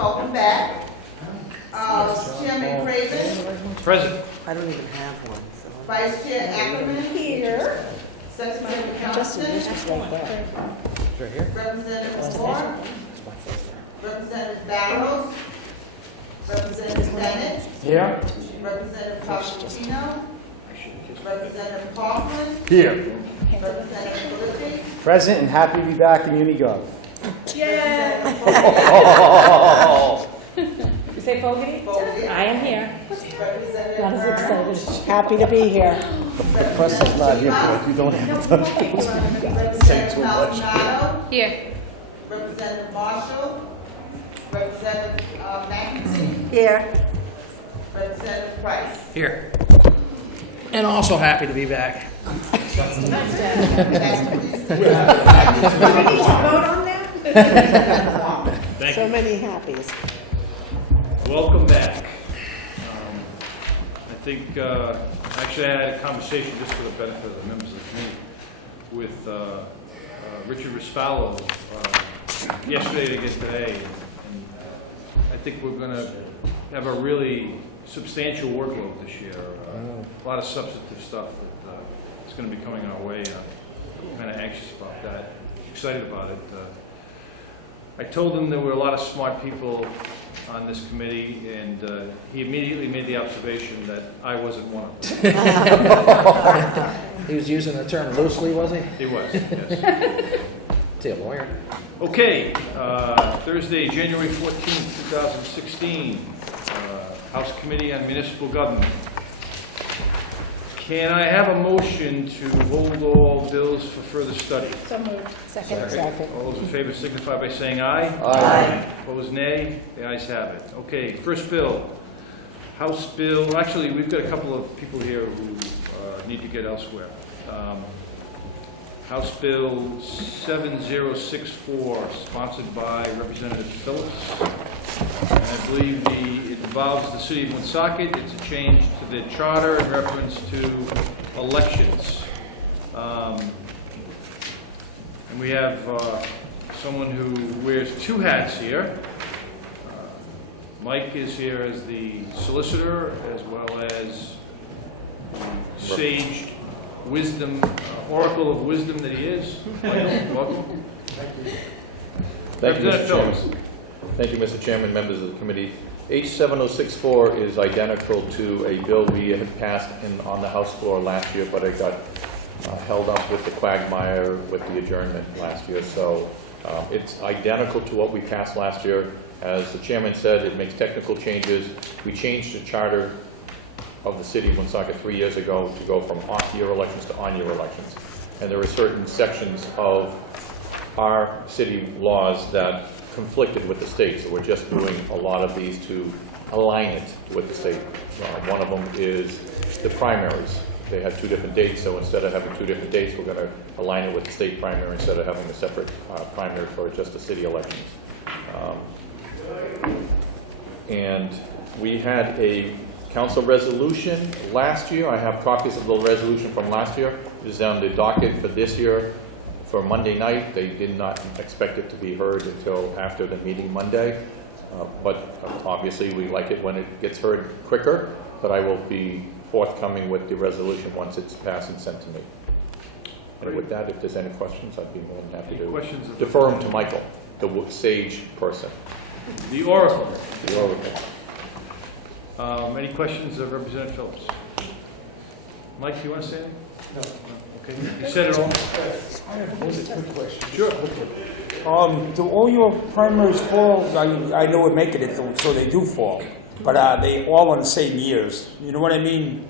welcome back. Chairman Craven, Present. I don't even have one, so. Vice Chair Ackerman, Here. Secretary Justin, Johnson, yours was right there. It's right here. Representative Moore, It's my favorite. Representative Barrows, Representative Bennett, Here. Representative Pasquino, Representative Kaufman, Here. Representative Filippi, Present and happy to be back in UniGov. You say Fogarty? Fogarty, I am here. Representative Not as Burns, excited. Happy to be here. The press is not here for it. You don't have to. Representative Maldonado, Here. Representative Marshall, Representative McEntee, Here. Representative Price. Here. And also happy to be back. That's please. Vote on that? Thank So you. many happies. Welcome back. I think, actually I had a conversation just for the benefit of the members of the committee with Richard Rispallo yesterday and again today. And I think we're going to have a really substantial workload this year. A lot of substantive stuff that is going to be coming our way. I'm kind of anxious about that, excited about it. I told him there were a lot of smart people on this committee, and he immediately made the observation that I wasn't one of them. He was using the term loosely, was he? He was, yes. Is he a lawyer? Okay, Thursday, January 14th, 2016, House Committee on Municipal Government. Can I have a motion to hold all bills for further study? So moved. Second. All those in favor signify by saying aye. Aye. Opposed, nay. The ayes have it. Okay, first bill, House Bill, actually, we've got a couple of people here who need to get elsewhere. House Bill 7064, sponsored by Representative Phillips. And I believe it involves the city of Woonsocket. It's a change to the charter in reference to elections. And we have someone who wears two hats here. Mike is here as the solicitor, as well as the sage wisdom, oracle of wisdom that he is. Mike, welcome. Thank you, Representative Mr. Phillips. Chairman. Thank you, Mr. Chairman, members of the committee. H7064 is identical to a bill we had passed on the House floor last year, but it got held up with the quagmire with the adjournment last year. So it's identical to what we passed last year. As the chairman said, it makes technical changes. We changed the charter of the city of Woonsocket 3 years ago to go from off-year elections to on-year elections. And there are certain sections of our city laws that conflicted with the state, so we're just doing a lot of these to align it with the state. One of them is the primaries. They had two different dates, so instead of having two different dates, we're going to align it with the state primary instead of having a separate primary for just the city elections. And we had a council resolution last year. I have copies of the resolution from last year. It is on the docket for this year for Monday night. They did not expect it to be heard until after the meeting Monday. But obviously we like it when it gets heard quicker. But I will be forthcoming with the resolution once it's passed and sent to me. And with that, if there's any questions, I'd be more than happy to defer them to Michael, the sage person. The oracle. The oracle. Any questions of Representative Phillips? Mike, do you want to say anything? No. Okay, you said it all. I have one quick question. Sure. Do all your primaries fall? I know we're making it so they do fall, but are they all on the same years? You know what I mean?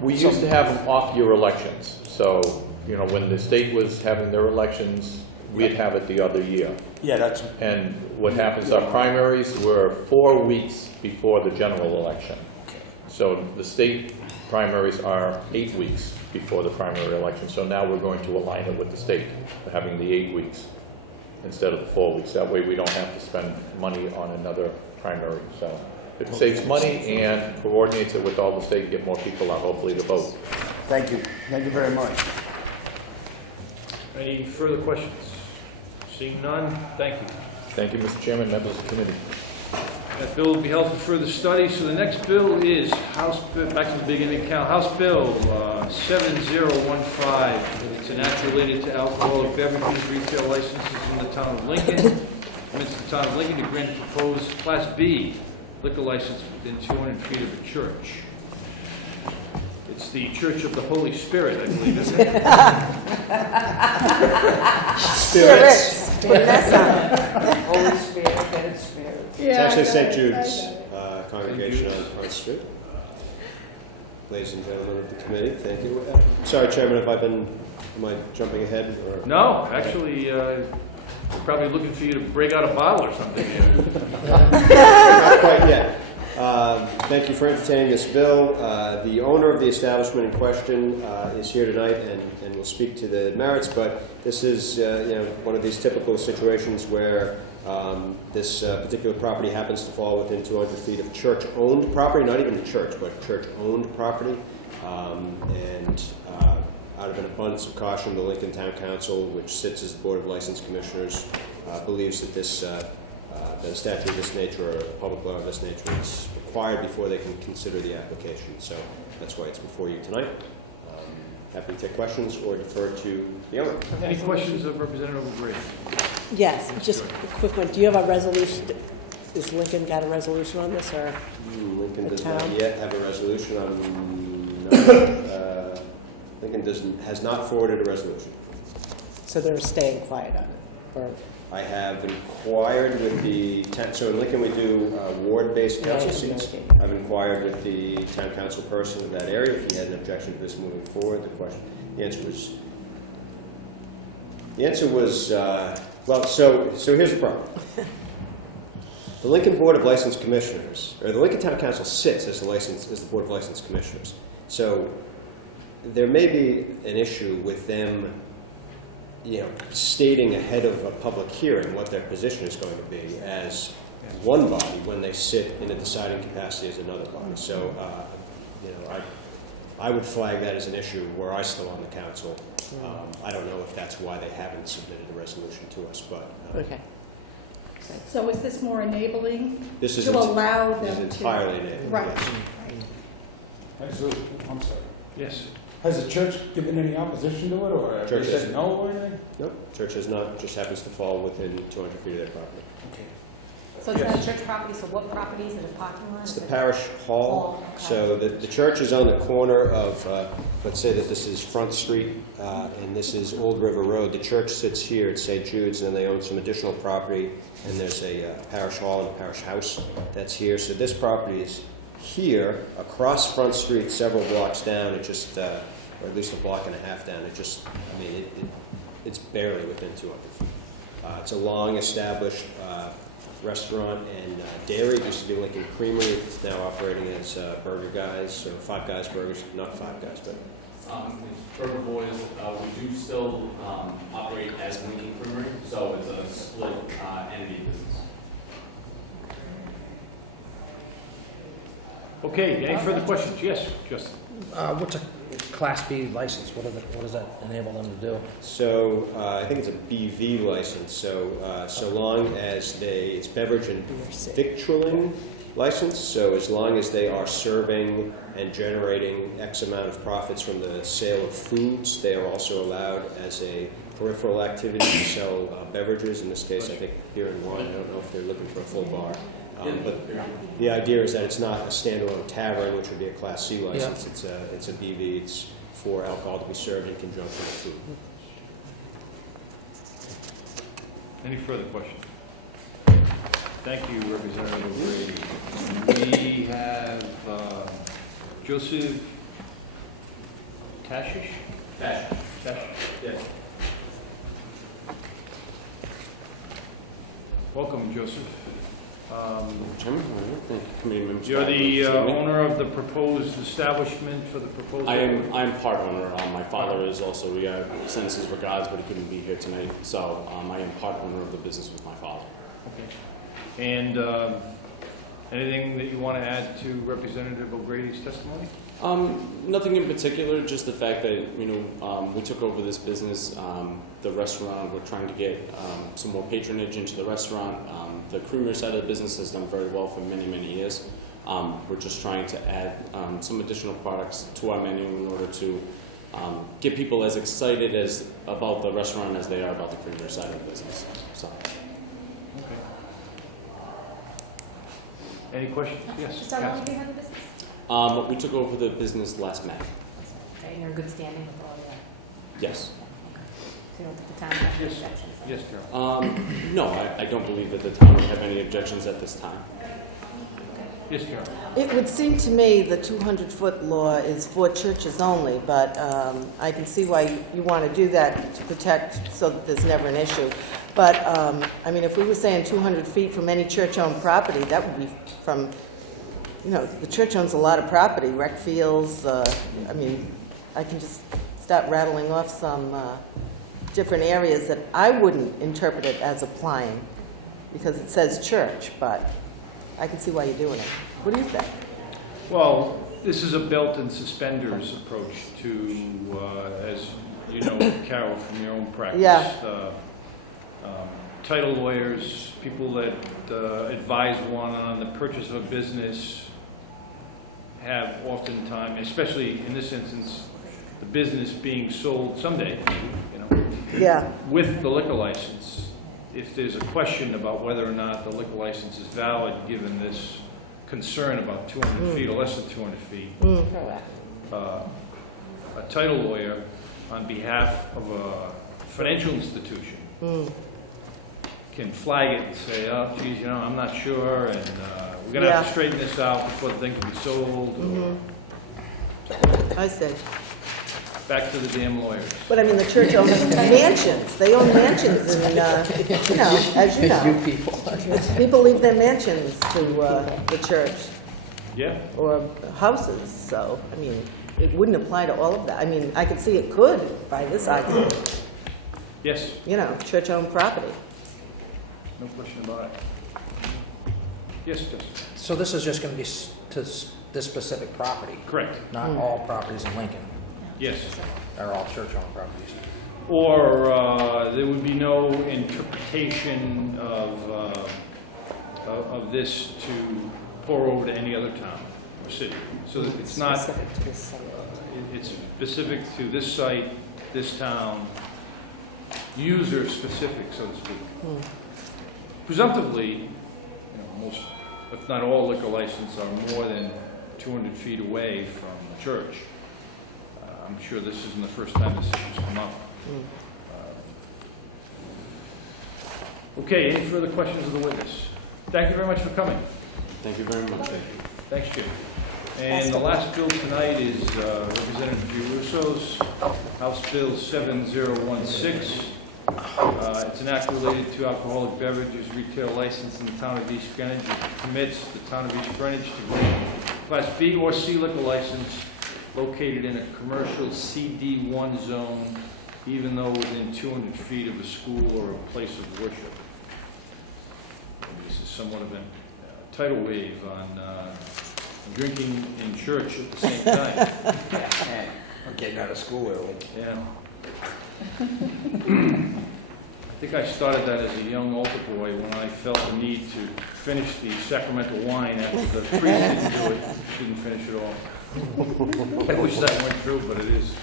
We used to have them off-year elections. So, you know, when the state was having their elections, we'd have it the other year. Yeah, that's. And what happens, our primaries were 4 weeks before the general election. So the state primaries are 8 weeks before the primary election. So now we're going to align it with the state, having the 8 weeks instead of the 4 weeks. That way we don't have to spend money on another primary. So it saves money and coordinates it with all the state, get more people out, hopefully, to vote. Thank you. Thank you very much. Any further questions? Seeing none, thank you. Thank you, Mr. Chairman, members of the committee. That bill will be held for further study. So the next bill is House Bill, back to the beginning count, House Bill 7015. It's an act related to alcoholic beverages retail licenses in the town of Lincoln. Permits the town of Lincoln to grant a proposed Class B liquor license within 200 feet of a church. It's the Church of the Holy Spirit, I believe, isn't it? Spirits. Vanessa. Holy Spirit, Holy Spirit. It's actually St. Jude's congregation on Front Street. Ladies and gentlemen of the committee, thank you. Sorry, Chairman, am I jumping ahead? Or? No, actually, probably looking for you to break out a bottle or something. Not quite yet. Thank you for entertaining this bill. The owner of the establishment in question is here tonight and will speak to the merits, but this is one of these typical situations where this particular property happens to fall within 200 feet of church-owned property, not even the church, but church-owned property. Out of an abundance of caution, the Lincoln Town Council, which sits as the Board of License Commissioners, believes that this a statute of this nature or a public law of this nature is required before they can consider the application. So that's why it's before you tonight. Happy to take questions or defer to the owner. Any questions of Representative O'Grady? Yes, just a quick one. Do you have a resolution? Has Lincoln got a resolution on this, or? Lincoln The does town? not yet have a resolution on. Lincoln has not forwarded a resolution. So they're staying quiet on it? Or? I have inquired with the so in Lincoln we do ward-based council seats. I've inquired with the town council person of that area if he had an objection to this moving forward. The answer was well. So here's the problem. The Lincoln Board of License Commissioners, or the Lincoln Town Council, sits as the Board of License Commissioners. So there may be an issue with them, stating ahead of a public hearing what their position is going to be as one body when they sit in a deciding capacity as another body. So, I would flag that as an issue were I still on the council. I don't know if that's why they haven't submitted a resolution to us, but Okay. So is this more enabling this is to allow this them is to? entirely enabled. Right. Yes. I'm sorry. Yes. Has the church given any opposition to it, or have they Church said has- no or anything? Nope, church has not. Just happens to fall within 200 feet of their property. Okay. So it's not church property, so what property is it, a parking lot? It's Is the it- parish hall. Hall, okay. So the church is on the corner of, let's say that this is Front Street and this is Old River Road. The church sits here at St. Jude's, and then they own some additional property, and there's a parish hall and a parish house that's here. So this property is here, across Front Street, several blocks down. It just, or at least a block and a half down. It just, it's barely within 200 feet. It's a long-established restaurant and dairy. It used to be Lincoln Creamery. It's now operating as Burger Guys, or Five Guys Burgers. Not Five Guys, but It's Burger Boys. We do still operate as Lincoln Creamery, so it's a split entity business. Okay, any further questions? Yes, Justin. What's a Class B license? What does that enable them to do? so I think it's a BV license. So so long as it's beverage and victualling license. So as long as they are serving and generating X amount of profits from the sale of foods, they are also allowed as a peripheral activity to sell beverages. In this case, I think beer and wine. I don't know if they're looking for a full bar. But the idea is that it's not a standalone tavern, which would be a Class C license. It's a BV. It's for alcohol to be served in conjunction with food. Any further questions? Thank you, Representative O'Grady. We have Joseph Tashish? Tashish. Yes. Welcome, Joseph. Chairman, thank you, committee members. You're the owner of the proposed establishment for the proposed... I'm part owner. My father is also, he sends his regards, but he couldn't be here tonight. So I am part owner of the business with my father. Okay. And anything that you want to add to Representative O'Grady's testimony? Nothing in particular, just the fact that, we took over this business, the restaurant, we're trying to get some more patronage into the restaurant. The creamery side of the business has done very well for many, many years. We're just trying to add some additional products to our menu in order to get people as excited about the restaurant as they are about the creamery side of the business. So. Okay. Any questions? Yes. Just how long have you had the business? We took over the business last May. Okay, and you're in good standing with all that? Yes. So you don't think the town has any objections? Yes, Carol. No, I don't believe that the town would have any objections at this time. Yes, Carol. It would seem to me the 200-foot law is for churches only, but I can see why you want to do that to protect so that there's never an issue. But, I mean, if we were saying 200 feet from any church-owned property, that would be from, the church owns a lot of property, rec fields, I mean, I can just start rattling off some different areas that I wouldn't interpret it as applying, because it says church, but I can see why you're doing it. What do you think? Well, this is a belt and suspenders approach to, as you know, Carol, from your own practice. Yeah. Title lawyers, people that advise one on the purchase of a business have oftentimes, especially in this instance, the business being sold someday, Yeah. with the liquor license. If there's a question about whether or not the liquor license is valid, given this concern about 200 feet or less than 200 feet, a title lawyer on behalf of a financial institution can flag it and say, oh, geez, I'm not sure, and we're going to have to straighten this out before the thing can be sold. I see. Back to the damn lawyers. But I mean, the church owns mansions. They own mansions, and as you know, people leave their mansions to the church Yeah. or houses. So I mean, it wouldn't apply to all of that. I mean, I could see it could by this argument. Yes. Church-owned property. No question about it. Yes, Justin. So this is just going to be to this specific property, Correct. not all properties in Lincoln, Yes. or all church-owned properties. Or there would be no interpretation of this to pour over to any other town or city. So that it's not, Specific to this site. it's specific to this site, this town, user specific, so to speak. Presumptively, most, if not all liquor licenses are more than 200 feet away from the church. I'm sure this isn't the first time this has come up. Okay, any further questions of the witness? Thank you very much for coming. Thank you very much. Thanks, Jim. And the last bill tonight is Representative Giarusso's House Bill 7016. It's an act related to alcoholic beverages retail license in the town of East Greenwich. It permits the town of East Greenwich to grant Class B or C liquor license located in a commercial CD1 zone, even though within 200 feet of a school or a place of worship. This is somewhat of a tidal wave on drinking in church at the same time. I'm getting out of school early. Yeah. I think I started that as a young altar boy when I felt the need to finish the sacramental wine after the priest didn't do it. Didn't finish it all. I wish that went through, but it is.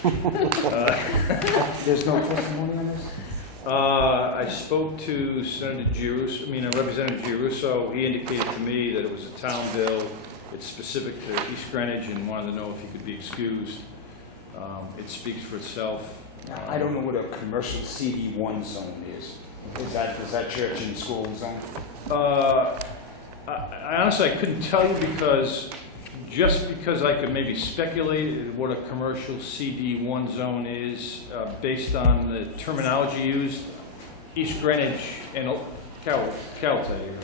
There's no testimony on this? I spoke to Representative Giarusso. He indicated to me that it was a town bill. It's specific to East Greenwich and wanted to know if he could be excused. It speaks for itself. I don't know what a commercial CD1 zone is. Is that church and school zone? I honestly couldn't tell you because I could maybe speculate what a commercial CD1 zone is based on the terminology used. East Greenwich and Cal tell you.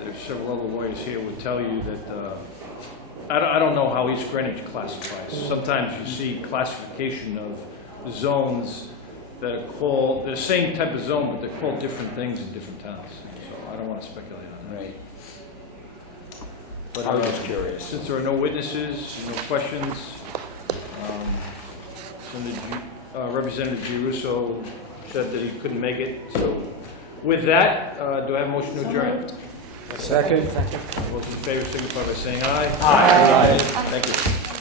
There's several other lawyers here would tell you that I don't know how East Greenwich classifies. Sometimes you see classification of zones that are called the same type of zone, but they're called different things in different towns. So I don't want to speculate on that. Right. But, I was just curious. Since there are no witnesses, no questions, Representative Girusso said that he couldn't make it. So with that, do I have a motion to adjourn? Second. All those in favor signify by saying aye. Aye. Thank you.